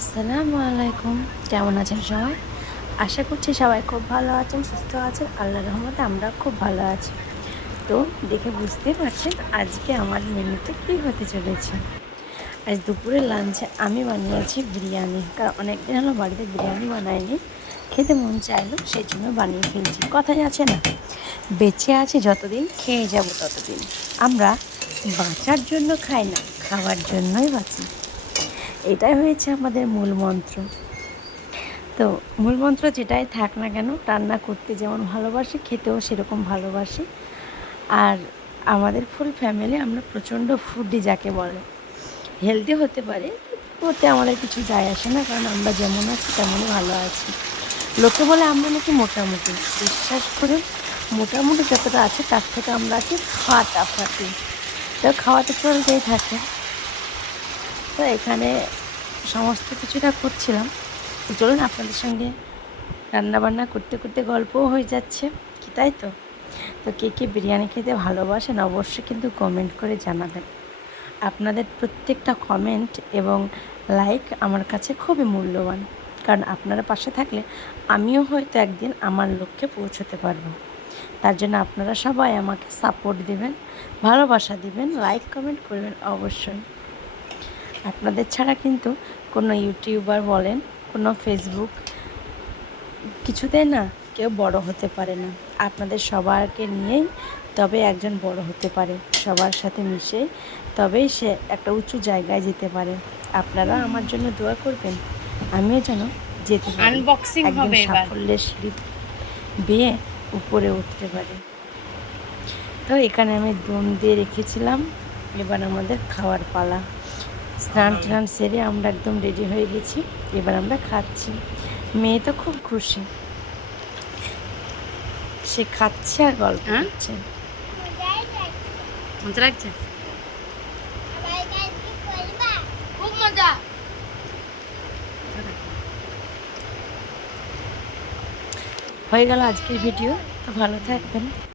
আসসালামু আলাইকুম। কেমন আছেন সবাই? আশা করছি সবাই খুব ভালো আছেন, সুস্থ আছেন। আল্লাহর রহমতে আমরা খুব ভালো আছি। তো দেখে বুঝতে পারছেন আজকে আমার মেনুতে কী হতে চলেছে। আজ দুপুরের লাঞ্চে আমি বানিয়েছি বিরিয়ানি, কারণ অনেক দিন হলো বাড়িতে বিরিয়ানি বানাইনি, খেতে মন চাইলো সেই জন্য বানিয়ে ফেলছি। কথাই আছে না, বেঁচে আছি যতদিন খেয়ে যাব ততদিন। আমরা বাঁচার জন্য খাই না, খাওয়ার জন্যই বাঁচি। এটাই হয়েছে আমাদের মূল মন্ত্র। তো মূল মন্ত্র যেটাই থাক না কেন, রান্না করতে যেমন ভালোবাসি, খেতেও সেরকম ভালোবাসি। আর আমাদের ফুল ফ্যামিলি আমরা প্রচণ্ড ফুডি যাকে বলে। হেলদি হতে পারে, ওতে আমাদের কিছু যায় আসে না, কারণ আমরা যেমন আছি তেমনই ভালো আছি। লোকে বলে আমরা নাকি মোটামুটি, বিশ্বাস করুন মোটামুটি যতটা আছে তার থেকে আমরা আছি ফাটাফাটি। তো খাওয়াতে চলতেই থাকে। তো এখানে সমস্ত কিছুটা করছিলাম। তো চলুন আপনাদের সঙ্গে রান্নাবান্না করতে করতে গল্পও হয়ে যাচ্ছে, কি তাই তো? তো কে কে বিরিয়ানি খেতে ভালোবাসেন অবশ্যই কিন্তু কমেন্ট করে জানাবেন। আপনাদের প্রত্যেকটা কমেন্ট এবং লাইক আমার কাছে খুবই মূল্যবান, কারণ আপনারা পাশে থাকলে আমিও হয়তো একদিন আমার লক্ষ্যে পৌঁছতে পারবো। তার জন্য আপনারা সবাই আমাকে সাপোর্ট দিবেন, ভালোবাসা দিবেন, লাইক কমেন্ট করবেন অবশ্যই। আপনাদের ছাড়া কিন্তু কোনো ইউটিউবার বলেন, কোনো ফেসবুক কিছুতেই না কেউ বড় হতে পারে না। আপনাদের সবারকে নিয়েই তবে একজন বড় হতে পারে, সবার সাথে মিশে তবেই সে একটা উঁচু জায়গায় যেতে পারে। আপনারা আমার জন্য দোয়া করবেন, আমিও যেন যেতে পারি, আনবক্সিং একদিন হবে এবার। সাফল্যের সিঁড়ি বেয়ে উপরে উঠতে পারি। তো এখানে আমি দম দিয়ে রেখেছিলাম, এবার আমাদের খাওয়ার পালা। স্নান টান সেরে আমরা একদম রেডি হয়ে গেছি, এবার আমরা খাচ্ছি। মেয়ে তো খুব খুশি, সে খাচ্ছে আর গল্প করছে। মজা লাগছে, খুব মজা। হয়ে গেল আজকের ভিডিও। তো ভালো থাকবেন।